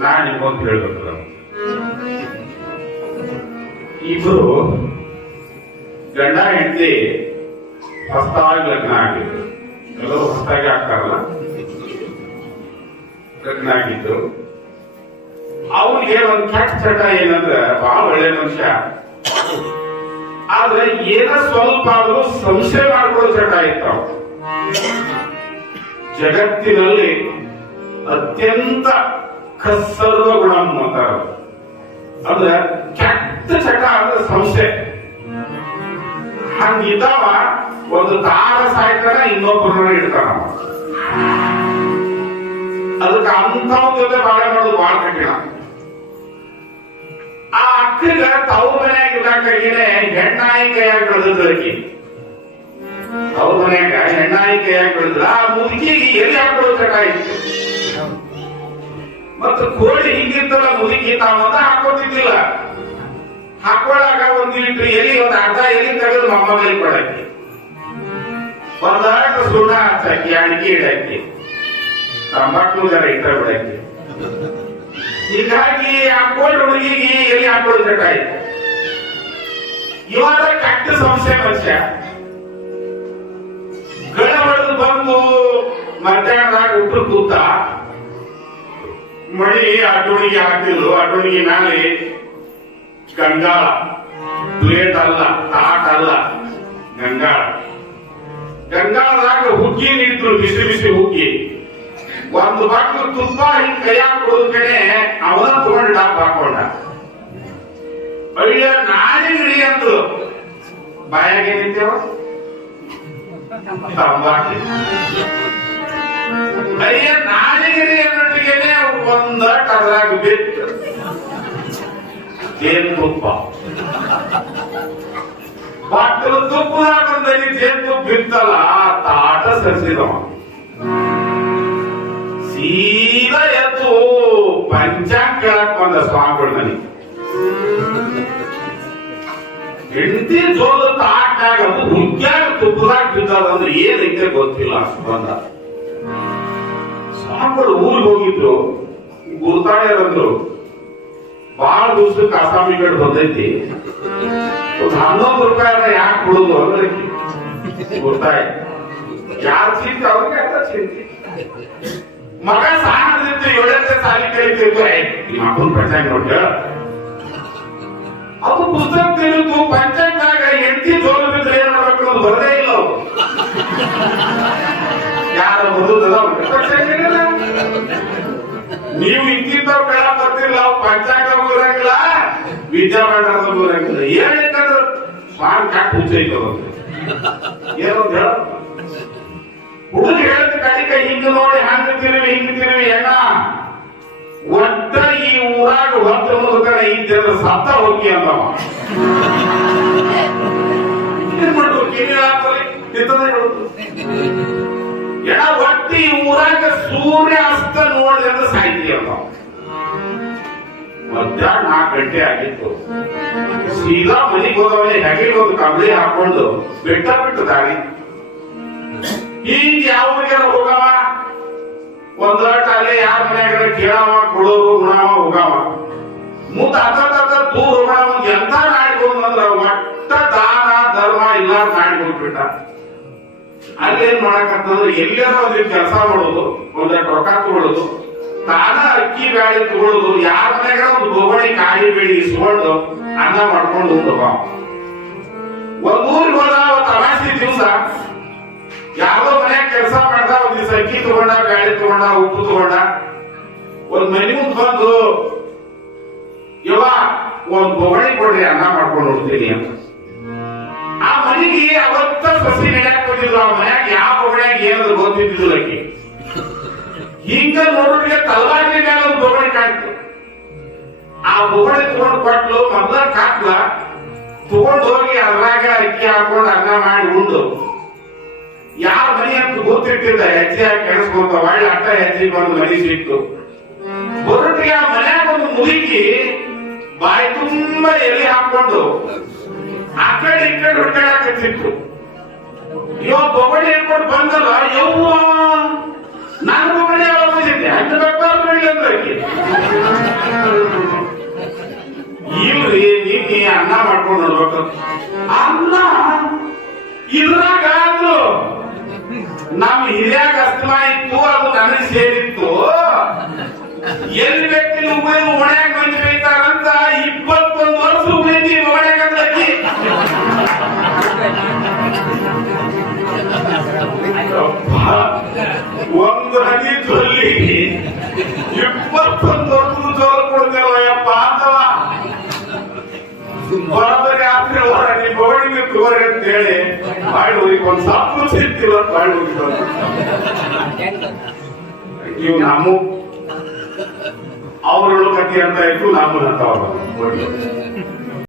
ನಾನು ನಿಮ್ಗೊಂದು ಹೇಳ್ಬೇಕಲ್ಲ, ಇಬ್ರು ಗಂಡ ಹೆಂಡತಿ ಹೊಸದಾಗಿ ಲಗ್ನ ಆಗಿದ್ರು. ಕೆಲವರು ಹೊಸದಾಗಿ ಆಗ್ತಾರಲ್ಲ, ಲಗ್ನ ಆಗಿದ್ರು. ಅವನಿಗೆ ಒಂದು ಕೆಟ್ಟ ಚಟ ಏನಂದ್ರೆ, ಬಹಳ ಒಳ್ಳೆ ಮನುಷ್ಯ, ಆದ್ರೆ ಏನ ಸ್ವಲ್ಪ ಆದ್ರೂ ಸಂಶಯ ಮಾಡ್ಕೊಳ್ಳೋ ಚಟ ಇತ್ತು. ಜಗತ್ತಿನಲ್ಲಿ ಅತ್ಯಂತ ಕಸರ್ವ ಗುಣ ಅಂತಾರ, ಅಂದ್ರೆ ಕೆಟ್ಟ ಚಟ ಅಂದ್ರೆ ಸಂಶಯ. ಹಂಗಿದ್ದಾವ ಒಂದು ದಾರ ಸಾಯ್ತಾನ, ಇನ್ನೊಬ್ಬರನ್ನ ಇಡ್ತಾನ. ಅದಕ್ಕೆ ಅಂಥವ್ ಜೊತೆ ಬಾಳೆ ಮಾಡೋದು ಬಹಳ ಕಠಿಣ. ಆ ಅಕ್ಕಗ ತವ್ರ ಮನ್ಯಾಗ ಇದ್ದಾಗೇನೆ ಹೆಣ್ಣಾಯಿ ಕೈಯಾಗಿ ಬೆಳೆದಕ್ಕೆ, ಅವ್ರ ಮನ್ಯಾಗ ಹೆಣ್ಣಾಯಿ ಕೈಯಾಗಿ ಬೆಳೆದ್ರ ಆ ಮುದುಕಿಗೆ ಎಲ್ಲಿ ಹಾಕೊಳ್ಳೋ ಚಟ ಇತ್ತು. ಮತ್ತು ಕೋಳಿ ಹಿಂಗಿರ್ತಲ್ಲ, ಮುದುಕಿ ತಾವಂತ ಹಾಕೋತಿದ್ದಿಲ್ಲ. ಹಾಕೊಳ್ಳಾಗ ಒಂದು ಇಟ್ಟು ಎಲಿ, ಒಂದು ಅರ್ಧ ಎಲಿ ತೆಗೆದು ಮೊಮ್ಮಗಳಿಗೆ ಕೊಡಕ್ಕೆ, ಒಂದಾಟ ಸುಣ್ಣ ಹಚ್ಚಾಕಿ, ಅಡಿಕೆ ಇಡಕ್ಕೆ, ತಂಬಾಕು ಜರ ಇಟ್ಟ ಬಿಡಕ್ಕೆ. ಹೀಗಾಗಿ ಆ ಕೋಳಿ ಹುಡುಗಿಗೆ ಎಲ್ಲಿ ಹಾಕೊಳ್ಳೋ ಚಟ ಇತ್ತು. ಇವಾಗ ಕೆಟ್ಟ ಸಂಶಯ ಮನುಷ್ಯ ಗಣ ಹೊಡೆದು ಬಂದು ಮಧ್ಯಾಹ್ನದಾಗ ಊಟ ಕೂತ ಮಣಿ ಅಟೋಣಿಗೆ ಹಾಕಿದ್ರು. ಅಟೋಣಿಗೆ ಮೇಲೆ ಗಂಗಾಳ, ಪ್ಲೇಟ್ ಅಲ್ಲ, ತಾಟ್ ಅಲ್ಲ, ಗಂಗಾಳ. ಗಂಗಾಳದಾಗ ಹುಗ್ಗಿ ನಿಂತರು, ಬಿಸಿ ಬಿಸಿ ಹುಗ್ಗಿ. ಒಂದು ಬಾಟ್ಲು ತುಪ್ಪ ಹಿಂಗ್ ಕೈಯಾಗ ಕೊಡೋದ್ ಕಡೆ ಅವನ ತಗೊಂಡು ಡಾಪ್ ಹಾಕೊಂಡ. ಅಯ್ಯ ನಾಳಿಗಿಡಿ ಅಂದ್ರು, ಬಾಯಾಗೆ ನಿಂತೇವ ತಂಬಾಕಿ. ಅಯ್ಯ ನಾಳಿಗಿರಿ ಅನ್ನೊಟ್ಟಿಗೆನೆ ಒಂದಟ್ ಅದ್ರಾಗ ಬಿತ್ತು ಜೇನುತುಪ್ಪ. ಬಾಟಲ್ ತುಪ್ಪದಾಗ ಒಂದಲ್ಲಿ ಜೇನುತುಪ್ಪ ಬಿತ್ತಲ್ಲ, ತಾಟ ಸರಿಸಿದವ. ಸೀದಾ ಎದ್ದು ಪಂಚಾಂಗ ಕೇಳಕ್ ಬಂದ ಸ್ವಾಮಿಗಳ ಮನೆ. ಹೆಂಡತಿ ಜೋದ ತಾಟ್ನಾಗ ಅದು ಹುಗ್ಗ್ಯಾಗ ತುಪ್ಪದಾಗ ಬಿದ್ದದಂದ್ರೆ ಏನೈತೆ ಗೊತ್ತಿಲ್ಲ. ಬಂದ ಸ್ವಾಮಿಗಳು ಊರಿಗೆ ಹೋಗಿದ್ರು, ಗುರುತಾಯರಂದ್ರು ಬಹಳ ದಿವಸಕ್ಕೆ ಆಸಾಮಿ ಕಡೆ ಬಂದೈತಿ, ಒಂದು 11 ರೂಪಾಯಿ ಯಾಕೆ ಕೊಡುದು ಅಂದ್ರೆ ಗುರುತಾಯ. ಯಾರು ಚಿಂತೆ ಅವ್ರಿಗೆ ಅಂತ ಚಿಂತೆ. ಮಗ ಸಾಣದಿತ್ತು, 7ನೇ ಸಾಲಿ ಕಲಿತಿತ್ತು, ನಿಮ್ಮ ಅಪ್ಪನ ಪಂಚಾಂಗ ನೋಡ್ಯ ಅದು ಪುಸ್ತಕ ತಿರುತು. ಪಂಚಾಂಗದಾಗ ಹೆಂಡತಿ ಜೋಲು ಬಿದ್ರೆ ಏನ್ ಮಾಡ್ಬೇಕು ಅನ್ನೋದು ಬರದೇ ಇಲ್ಲ. ಅವ್ರು ಯಾರು ಬರುದಲ್ಲ ನೀವು ಇಂತಿಂತವ್ ಕೆಳ ಬರ್ತಿರ್ಲ, ಅವ್ ಪಂಚಾಂಗ ಊರಂಗಿಲ್ಲ, ವಿದ್ಯಾಭಂಡಾರದ ಊರಂಗಿಲ್ಲ. ಏನಂದ್ರೆ ಸ್ವಾಮಿ ಕಾಟ್ ಹುಚ್ಚೈತ ಏನಂತ ಹೇಳ. ಹುಡುಗ ಹೇಳ್ತ ಕಡಿಕ ಹಿಂಗ ನೋಡಿ ಹಂಗ ತಿರುವಿ ಹೆಣ್ಣ ಒಟ್ಟ ಈ ಊರಾಗ ಹೊತ್ತು ಕಡೆ ಇದ್ದ ಸತ್ತ ಹೋಗಿ ಅಂದವ. ಏನ್ ಮಾಡ್ಬೇಕು, ಎಣ ಒಟ್ಟಿ ಈ ಊರಾಗ ಸೂರ್ಯ ಅಸ್ತ ನೋಡಿದೆ ಅಂದ್ರೆ ಸಾಹಿತಿ ಅಂದವ. ಮಧ್ಯಾಹ್ನ 4 ಗಂಟೆ ಆಗಿತ್ತು. ಸೀದಾ ಮನೆಗೆ ಹೋದವನೇ ಹೆಗಲಿಗೆ ಒಂದು ಕಂಬಳಿ ಹಾಕೊಂಡು ಬಿಟ್ಟು ದಾರಿ. ಈಗ ಯಾವ ಊರಿಗಾರ ಹೋಗವ, ಒಂದಟ ಅಲ್ಲೇ ಯಾರ ಮನ್ಯಾಗ ಕೇಳವ, ಕೊಡೋರು ಗುಣವ ಹೋಗವ. ಮುಂದ ಅತ್ತ ದೂರ ಹೋಗೋಣ. ಒಂದ್ ಎಂತ ನಾಡಿಕೊಂಡ್ರ ಒಟ್ಟ ದಾನ ಧರ್ಮ ಇಲ್ಲ ನಾಡಿಕೊಂಡ್ಬಿಟ್ಟ. ಅಲ್ಲೇನ್ ಮಾಡಕಂತಂದ್ರೆ ಎಲ್ಲಾರ ಒಂದ್ ಕೆಲಸ ಮಾಡೋದು, ಒಂದಷ್ಟು ರೊಕ್ಕ ತಗೊಳ್ಳೋದು, ತಾನ ಅಕ್ಕಿ ಬ್ಯಾಳಿ ತಗೊಳ್ಳೋದು, ಯಾರ ಮನ್ಯಾಗ ಒಂದು ಗೋಬಳಿ ಕಾಯಿ ಬೇಡಿ ಇಸ್ಕೊಂಡು ಅನ್ನ ಮಾಡ್ಕೊಂಡು ಹೋಗವ. ಒಂದ್ ಊರಿಗೆ ಹೋದ, ಅವತ್ತು ಅಮಾಸಿ ದಿವಸ ಯಾವ್ದೋ ಮನ್ಯಾಗ ಕೆಲಸ ಮಾಡ್ದ, ಒಂದ್ ದಿವಸ ಅಕ್ಕಿ ತಗೊಂಡ, ಬ್ಯಾಳಿ ತಗೊಂಡ, ಉಪ್ಪು ತಗೊಂಡ, ಒಂದ್ ಮನೆ ಮುಂದ್ ಬಂದು ಯವ್ವ ಒಂದ್ ಬೊಗಣಿ ಕೊಡ್ರಿ, ಅನ್ನ ಮಾಡ್ಕೊಂಡು ಹೋಗ್ತೀನಿ ಅಂತ. ಆ ಮನೆಗೆ ಅವತ್ತ ಸಸಿ ನಡೆಯಕ್ ಬಂದಿದ್ರು. ಆ ಮನ್ಯಾಗ ಯಾವ ಬೊಗಣ್ಯಾಗ ಏನಾದ್ರು ಗೊತ್ತಿದ್ದಿಲ್ಲ. ಅಕ್ಕಿ ಹಿಂಗ ನೋಡ್ರಿಗೆ ತಲವಾರಿ ಮೇಲೆ ಒಂದು ಬೊಗಣಿ ಕಾಣ್ತು. ಆ ಬೊಗಣಿ ತಗೊಂಡು ಕೊಟ್ಲು, ಮೊದ್ಲ ಕಾಟ್ಲ ತಗೊಂಡು ಹೋಗಿ ಅದ್ರಾಗ ಅಕ್ಕಿ ಹಾಕೊಂಡು ಅನ್ನ ಮಾಡಿ ಉಂಡು. ಯಾರ ಮನೆ ಅಂತ ಗೊತ್ತಿಟ್ಟಿದ್ದ ಹೆಜ್ಜೆ ಹಾಕಿ ಕೆಡಿಸ್ಕೊಂತ ಒಳ್ಳೆ ಅಟ್ಟ ಹೆಜ್ಜೆ ಬಂದು ಮನೆ ಸಿಕ್ತು. ಬೊರಟಿಗೆ ಆ ಮನ್ಯಾಗ ಒಂದು ಮುದುಕಿ ಬಾಯಿ ತುಂಬಾ ಎಲೆ ಹಾಕೊಂಡು ಆ ಕಡೆ ಈ ಕಡೆ ಹುಡ್ಕಾಡಕತ್ತಿತ್ತು. ಇವ ಬೊಗಣಿ ಹೇಳ್ಕೊಂಡು ಬಂದಲ್ಲ, ಯವ್ವ ನಾನು ಬೊಗಣಿ ಯಾವಾಗ ಬಂದಿದ್ದೆ ಅಂತ ಬೇಕಾದ್ರೆ ಮಾಡ್ಕೊಂಡು ನೋಡ್ಬೇಕು. ಅಲ್ಲ ಇದ್ರಾಗ ಅದು ನಮ್ ಹಿರಿಯಾಗ ಅಸ್ತಮಾ ಇತ್ತು, ಅದು ನನಗೆ ಸೇರಿತ್ತು. ಎಲ್ಲಿ ವ್ಯಕ್ತಿ ಓಣ್ಯಾಗ ಮಂದಿ ಬೈತಾರಂತ 21 ವರ್ಷ ಉಳಿತಿ ಓಣ್ಯಾಗ ಅಂದಕ್ಕಿ. ಒಂದು ಹನಿ ಜೊಲ್ಲಿ 21 ವರ್ಷದ ಜೋರು ಕೊಡ್ತೇವಯ್ಯಪ್ಪ ಅಂತವ. ಬರೋಬ್ಬರಿ ರಾತ್ರಿ ಅವರ ನಿಮ್ಮ ಗೋಡಿಗೆ ತೋರಿ ಅಂತ ಹೇಳಿ ಮಾಡಿ ಹೋಗಿ ಒಂದು ಸಾಕು ಸಿಗ್ತಿಲ್ಲ ಮಾಡಿ ಹೋಗಿದ್ದು. ಇವು ನಮ್ಮ ಅವ್ರಳು ಕತ್ತಿ ಅಂತ ಇತ್ತು, ನಮ್ಮನ್ನಂತ ಅವರು